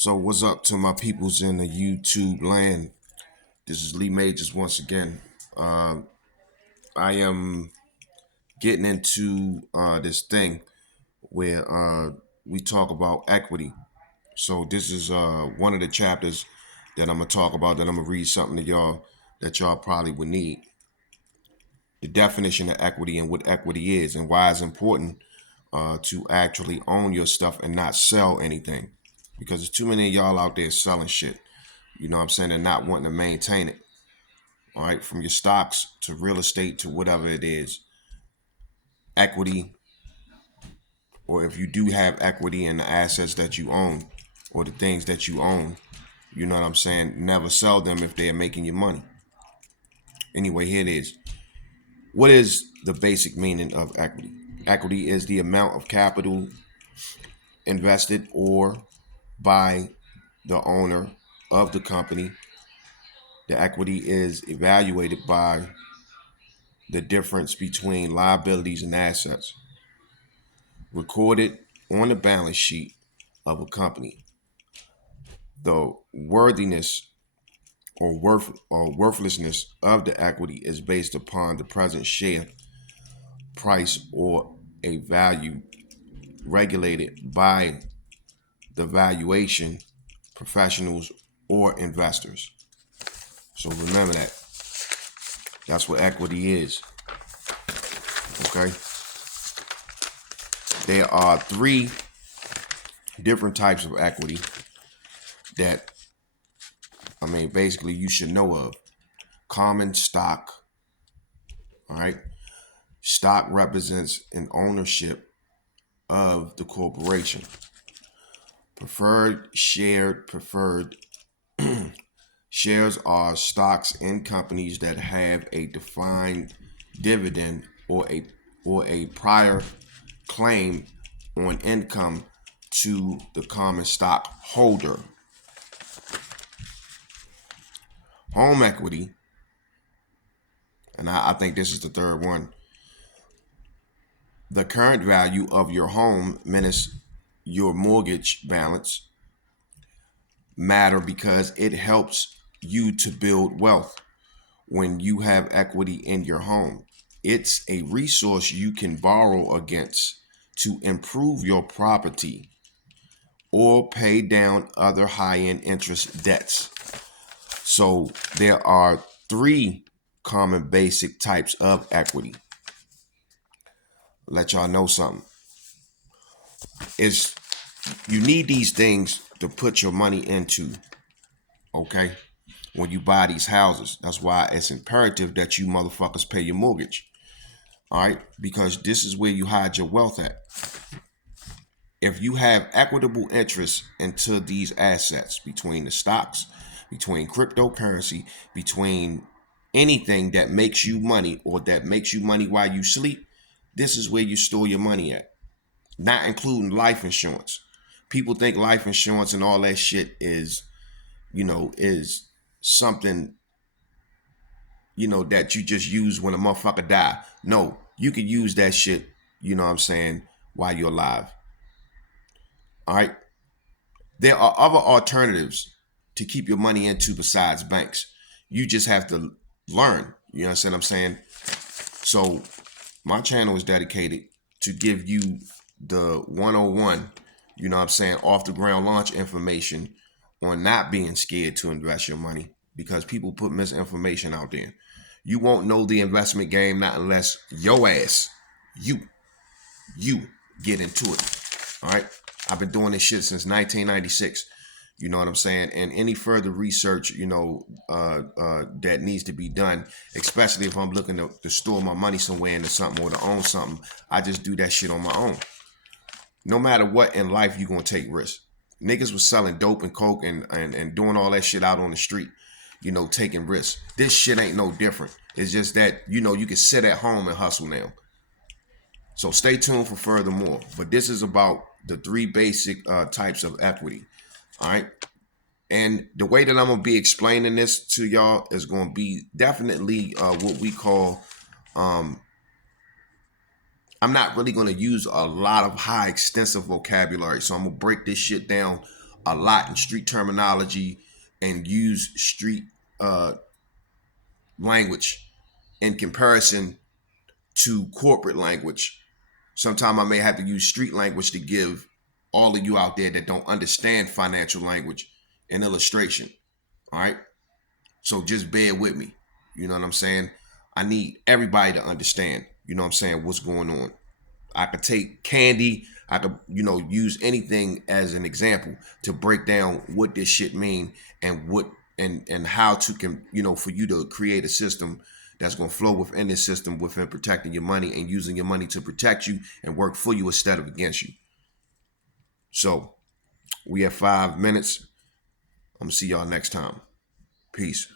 So what's up to my peoples in the YouTube land? This is Lee Majors once again. Uh, I am getting into this thing where we talk about equity. So this is one of the chapters that I'm gonna talk about. That I'm gonna read something to y'all that y'all probably would need. The definition of equity and what equity is and why it's important to actually own your stuff and not sell anything. Because there's too many of y'all out there selling shit. You know what I'm saying? And not wanting to maintain it. All right. From your stocks to real estate to whatever it is. Equity, or if you do have equity in the assets that you own or the things that you own, you know what I'm saying? Never sell them if they're making you money. Anyway, here it is. What is the basic meaning of equity? Equity is the amount of capital invested or by the owner of the company. The equity is evaluated by the difference between liabilities and assets recorded on the balance sheet of a company. The worthiness or worthlessness of the equity is based upon the present share price or a value regulated by the valuation professionals or investors. So remember that. That's what equity is. Okay? There are three different types of equity that, basically you should know of. Common stock. All right. Stock represents an ownership of the corporation. Preferred shares are stocks in companies that have a defined dividend or a prior claim on income to the common stock holder. Home equity, and I think this is the third one. The current value of your home minus your mortgage balance matter because it helps you to build wealth when you have equity in your home. It's a resource you can borrow against to improve your property or pay down other high-end interest debts. So there are three common basic types of equity. Let y'all know something. It's you need these things to put your money into, okay? When you buy these houses. That's why it's imperative that you motherfuckers pay your mortgage. All right? Because this is where you hide your wealth at. If you have equitable interest into these assets, between the stocks, between cryptocurrency, between anything that makes you money or that makes you money while you sleep, this is where you store your money at. Not including life insurance. People think life insurance and all that shit is something, that you just use when a motherfucker die. No, you could use that shit, you know what I'm saying, while you're alive. All right. There are other alternatives to keep your money into besides banks. You just have to learn. You understand what I'm saying? So my channel is dedicated to give you the 101, you know what I'm saying, off the ground launch information on not being scared to invest your money because people put misinformation out there. You won't know the investment game not unless your ass, you get into it. All right. I've been doing this shit since 1996. You know what I'm saying? And any further research, that needs to be done, especially if I'm looking to store my money somewhere into something or to own something, I just do that shit on my own. No matter what in life, you're going to take risks. Niggas was selling dope and coke and doing all that shit out on the street, taking risks. This shit ain't no different. It's just that, you can sit at home and hustle now. So stay tuned for furthermore. But this is about the three basic types of equity. All right. And the way that I'm going to be explaining this to y'all is going to be definitely what we call, I'm not really going to use a lot of high extensive vocabulary. So I'm going to break this shit down a lot in street terminology and use street language in comparison to corporate language. Sometimes I may have to use street language to give all of you out there that don't understand financial language an illustration. All right. So just bear with me. You know what I'm saying? I need everybody to understand, you know what I'm saying, what's going on. I could take candy, I could, use anything as an example to break down what this shit mean and what and how to for you to create a system that's going to flow within this system within protecting your money and using your money to protect you and work for you instead of against you. So we have 5 minutes. I'm gonna see y'all next time. Peace.